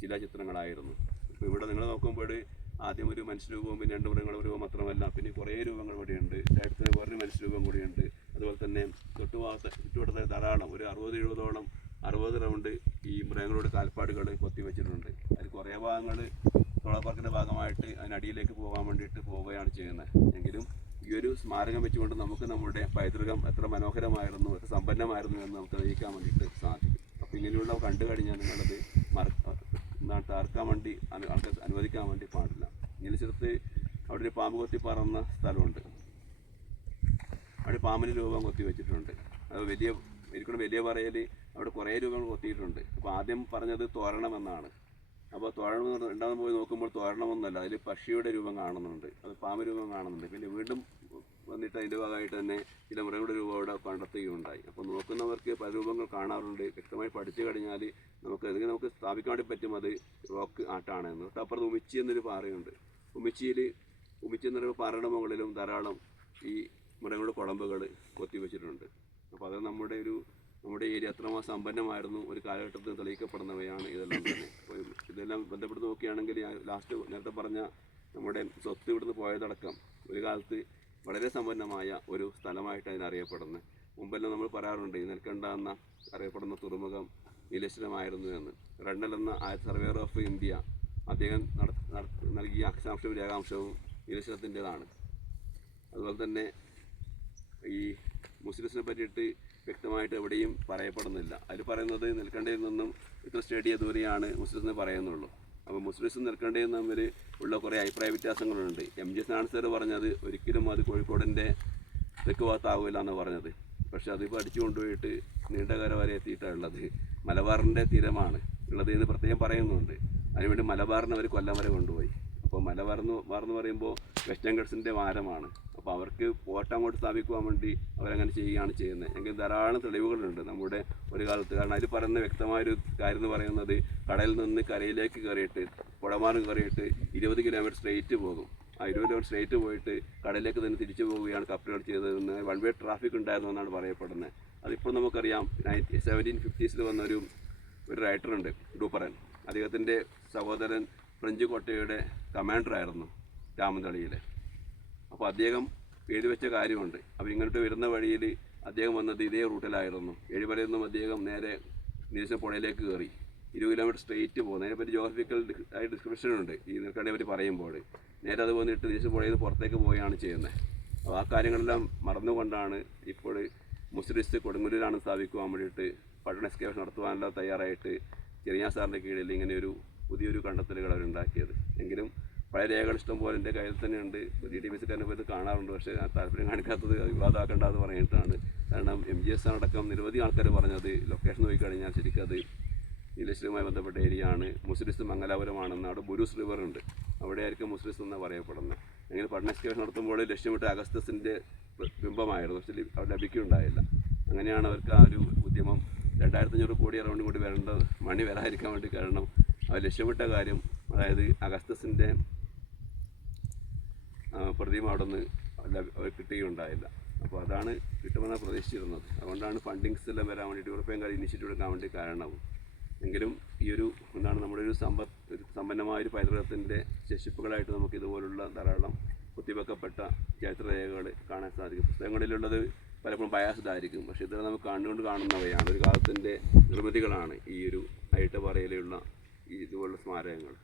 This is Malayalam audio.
ശിലാചിത്രങ്ങളായിരുന്നു. ഇപ്പോൾ ഇവിടെ നിങ്ങൾ നോക്കുമ്പോൾ ആദ്യം ഒരു മനുഷ്യരൂപവും പിന്നെ 2 മൃഗങ്ങളുടെ രൂപം മാത്രമല്ല, പിന്നെ കുറേ രൂപങ്ങൾ കൂടിയുണ്ട്. അടുത്ത് വേറൊരു മനുഷ്യരൂപം കൂടിയുണ്ട്. അതുപോലെ തന്നെ ചുറ്റുവട്ടത്തെ ധാരാളം ഒരു 60-70ഓളം 60 റൗണ്ട് ഈ മൃഗങ്ങളുടെ കാൽപ്പാടുകൾ കൊത്തിവെച്ചിട്ടുണ്ട്. അതിൽ കുറേ ഭാഗങ്ങൾ സോളാർ പാർക്കിൻ്റെ ഭാഗമായിട്ട് അതിനടിയിലേക്ക് പോകാൻ വേണ്ടിയിട്ട് പോവുകയാണ് ചെയ്യുന്നത്. എങ്കിലും ഈ ഒരു സ്മാരകം വെച്ചുകൊണ്ട് നമുക്ക് നമ്മുടെ പൈതൃകം എത്ര മനോഹരമായിരുന്നു, എത്ര സമ്പന്നമായിരുന്നു എന്ന് നമുക്ക് തെളിയിക്കാൻ വേണ്ടിയിട്ട് സാധിക്കും. അപ്പോൾ ഇങ്ങനെയുള്ള കണ്ടു കഴിഞ്ഞാൽ നിങ്ങളത് താർക്കാൻ വേണ്ടി ആൾക്കാർ അനുവദിക്കാൻ വേണ്ടി പാടില്ല. നീലശ്ശേരത്ത് അവിടെ ഒരു പാമ്പ് കൊത്തി പറന്ന സ്ഥലമുണ്ട്. അവിടെ പാമ്പിന് രൂപം കൊത്തി വെച്ചിട്ടുണ്ട്. അത് വലിയ പറയൽ അവിടെ കുറേ രൂപങ്ങൾ കൊത്തിയിട്ടുണ്ട്. അപ്പോൾ ആദ്യം പറഞ്ഞത് തോരണമെന്നാണ്. അപ്പോൾ തോരണം രണ്ടാമത് പോയി നോക്കുമ്പോൾ തോരണമെന്നല്ല, അതിൽ പക്ഷിയുടെ രൂപം കാണുന്നുണ്ട്, അത് പാമ്പ് രൂപം കാണുന്നുണ്ട്. പിന്നെ വീണ്ടും വന്നിട്ട് അതിൻ്റെ ഭാഗമായിട്ട് തന്നെ ചില മൃഗങ്ങളുടെ രൂപം അവിടെ കണ്ടെത്തുകയുണ്ടായി. അപ്പോൾ നോക്കുന്നവർക്ക് പല രൂപങ്ങൾ കാണാറുണ്ട്. വ്യക്തമായി പഠിച്ചു കഴിഞ്ഞാൽ നമുക്ക് സ്ഥാപിക്കാൻ വേണ്ടി പറ്റും അത് റോക്ക് ആട്ടാണെന്ന്. തൊട്ടപ്പുറത്ത് ഉമിച്ചി എന്നൊരു പാറയുണ്ട്. ഉമിച്ചി എന്നൊരു പാറയുടെ മുകളിലും ധാരാളം ഈ മൃഗങ്ങളുടെ കുളമ്പുകൾ കൊത്തിവെച്ചിട്ടുണ്ട്. അപ്പോൾ അത് നമ്മുടെ ഏരിയ എത്രമാത്രം സമ്പന്നമായിരുന്നു ഒരു കാലഘട്ടത്തിൽ തെളിയിക്കപ്പെടുന്നവയാണ് ഇതെല്ലാം തന്നെ. അപ്പോൾ ഇതെല്ലാം ബന്ധപ്പെട്ട് നോക്കുകയാണെങ്കിൽ നേരത്തെ പറഞ്ഞ നമ്മുടെ സ്വത്ത് ഇവിടുന്ന് പോയതടക്കം ഒരു കാലത്ത് വളരെ സമ്പന്നമായ ഒരു സ്ഥലമായിട്ട് അതിനറിയപ്പെടുന്നത്. മുമ്പെല്ലാം നമ്മൾ പറയാറുണ്ട് ഈ നെൽക്കണ്ട എന്ന അറിയപ്പെടുന്ന തുറമുഖം നീലേശ്വരമായിരുന്നു എന്ന്. റണ്ണൽ എന്ന സർവേയർ ഓഫ് ഇന്ത്യ അദ്ദേഹം നൽകിയ അക്ഷാംശവും രേഖാംശവും നീലേശ്വരത്തിൻ്റെതാണ്. അതുപോലെ തന്നെ ഈ മുസ്ലിംസിനെ പറ്റിയിട്ട് വ്യക്തമായിട്ട് എവിടെയും പറയപ്പെടുന്നില്ല. അതിൽ പറയുന്നത് നെൽക്കണ്ടയിൽ നിന്നും ഇത്ര സ്റ്റേഡിയ ദൂരെയാണ് മുസ്ലിംസിനെ പറയുന്നുള്ളൂ. അപ്പോൾ മുസ്ലിംസും നെൽക്കണ്ടയും തമ്മിൽ ഉള്ള കുറേ അഭിപ്രായ വ്യത്യാസങ്ങളുണ്ട്. MG സാർ പറഞ്ഞത് ഒരിക്കലും അത് കോഴിക്കോടിൻ്റെ തെക്ക് ഭാഗത്താവില്ല എന്ന് പറഞ്ഞത്. പക്ഷേ അത് പഠിച്ചു കൊണ്ടുപോയിട്ട് നീണ്ടകര വരെ എത്തിയിട്ടുള്ളത് മലബാറിൻ്റെ തീരമാണ് ഉള്ളത് എന്ന് പ്രത്യേകം പറയുന്നുണ്ട്. അതിനുവേണ്ടി മലബാറിനെ അവർ കൊല്ലം വരെ കൊണ്ടുപോയി. അപ്പോൾ മലബാറെന്ന് പറയുമ്പോൾ വെസ്റ്റേൺ ഗട്ട്സിൻ്റെ വാരമാണ്. അപ്പോൾ അവർക്ക് പോർട്ട് അങ്ങോട്ട് സ്ഥാപിക്കുവാൻ വേണ്ടി അവരങ്ങനെ ചെയ്യുകയാണ് ചെയ്യുന്നത്. എങ്കിൽ ധാരാളം തെളിവുകളുണ്ട് നമ്മുടെ ഒരു കാലത്ത്. കാരണം അതിൽ പറയുന്ന വ്യക്തമായൊരു കാര്യം എന്ന് പറയുന്നത് കടലിൽ നിന്ന് കരയിലേക്ക് കയറിയിട്ട് പുഴമാർഗം കയറിയിട്ട് 20 കിലോമീറ്റർ സ്ട്രെയിറ്റ് പോകും. ആ 20 കിലോമീറ്റർ സ്ട്രെയിറ്റ് പോയിട്ട് കടലിലേക്ക് തന്നെ തിരിച്ചു പോവുകയാണ് കപ്പലുകൾ ചെയ്തതെന്ന് 1 വേ ട്രാഫിക് ഉണ്ടായിരുന്നു എന്നാണ് പറയപ്പെടുന്നത്. അതിപ്പോൾ നമുക്കറിയാം 1750s വന്നൊരു റൈറ്ററുണ്ട് ഡൂപ്പറൻ. അദ്ദേഹത്തിൻ്റെ സഹോദരൻ ഫ്രഞ്ച് കോട്ടയുടെ കമാൻഡറായിരുന്നു രാമന്തളിയിൽ. അപ്പോൾ അദ്ദേഹം എഴുതി വെച്ച കാര്യമുണ്ട്. അപ്പോൾ ഇങ്ങോട്ട് വരുന്ന വഴിയിൽ അദ്ദേഹം വന്നത് ഇതേ റൂട്ടിലായിരുന്നു. ഏഴിമലയിൽ നിന്നും അദ്ദേഹം നേരെ നീലേശ്വരം പുഴയിലേക്ക് കയറി 20 കിലോമീറ്റർ സ്ട്രെയിറ്റ് പോകുന്നത്. അതിനെപ്പറ്റി ജോഗ്രഫിക്കൽ ഡിസ്ക്രിപ്ഷൻ ഉണ്ട് ഈ നെൽക്കണ്ടയെ പറ്റി പറയുമ്പോൾ. നേരെ അത് വന്നിട്ട് നീലേശ്വരം പുഴയിൽ നിന്ന് പുറത്തേക്ക് പോവുകയാണ് ചെയ്യുന്നത്. അപ്പോൾ ആ കാര്യങ്ങളെല്ലാം മറന്നുകൊണ്ടാണ് ഇപ്പോൾ മുസ്ലിംസ് കൊടുങ്ങല്ലൂരാണ് സ്ഥാപിക്കുവാൻ വേണ്ടിയിട്ട് പഠന എക്സ്കവേഷൻ നടത്തുവാനെല്ലാം തയ്യാറായിട്ട് ചെറിയ സാറിൻ്റെ കീഴിൽ ഇങ്ങനെയൊരു പുതിയൊരു കണ്ടെത്തലുകൾ അവരുണ്ടാക്കിയത്. എങ്കിലും പഴയ രേഖകൾ ഇഷ്ടം പോലെ എൻ്റെ കയ്യിൽ തന്നെയുണ്ട്. DTPC തന്നെ പോയി കാണാറുണ്ട്. പക്ഷേ താല്പര്യം കാണിക്കാത്തത് വിവാദമാക്കേണ്ടതെന്ന് പറഞ്ഞിട്ടാണ്. കാരണം MGS അടക്കം നിരവധി ആൾക്കാർ പറഞ്ഞത് ലൊക്കേഷൻ നോക്കിക്കഴിഞ്ഞാൽ ശരിക്കും അത് നീലേശ്വരവുമായി ബന്ധപ്പെട്ട ഏരിയ ആണ്. മുസ്ലിംസ് മംഗലാപുരമാണെന്ന്. അവിടെ ബുരൂസ് റിവർ ഉണ്ട്, അവിടെ ആയിരിക്കും മുസ്ലിംസ് എന്നാണ് പറയപ്പെടുന്നത്. അങ്ങനെ പഠന എക്സ്കവേഷൻ നടത്തുമ്പോൾ ലക്ഷ്യമിട്ട് അഗസ്തസിൻ്റെ ബിംബമായിരുന്നു. പക്ഷേ അവിടെ ലഭിക്കുകയുണ്ടായില്ല. അങ്ങനെയാണ് അവർക്ക് ആ ഒരു ഉദ്യമം 2500 കോടി അറൗണ്ടും കൂടി മണി വരാതിരിക്കാൻ വേണ്ടി. കാരണം അവർ ലക്ഷ്യമിട്ട കാര്യം അതായത് അഗസ്തസിൻ്റെ പ്രതിമ അവിടെ നിന്ന് കിട്ടുകയുണ്ടായില്ല. അപ്പോൾ അതാണ് കിട്ടുമെന്ന് പ്രതീക്ഷിച്ചിരുന്നത്. അതുകൊണ്ടാണ് ഫണ്ടിങ്സ് എല്ലാം വരാൻ വേണ്ടിയിട്ട് യൂറോപ്യൻ ഇനിഷ്യേറ്റീവ് എടുക്കാൻ വേണ്ടി കാരണവും. എങ്കിലും ഈ ഒരു നമ്മുടെ ഒരു സമ്പന്നമായൊരു പൈതൃകത്തിൻ്റെ ശേഷിപ്പുകളായിട്ട് നമുക്ക് ഇതുപോലുള്ള ധാരാളം കുത്തിവെക്കപ്പെട്ട ചരിത്രരേഖകൾ കാണാൻ സാധിക്കും. പുസ്തകങ്ങളിലുള്ളത് പലപ്പോഴും ബയാസ്ഡ് ആയിരിക്കും. പക്ഷേ ഇതെല്ലാം നമുക്ക് കണ്ടുകൊണ്ട് കാണുന്നവയാണ്. ഒരു കാലത്തിൻ്റെ നിർമ്മിതികളാണ് ഈ ഒരു അയിട്ടപ്പാറയിലുള്ള ഇതുപോലുള്ള സ്മാരകങ്ങൾ.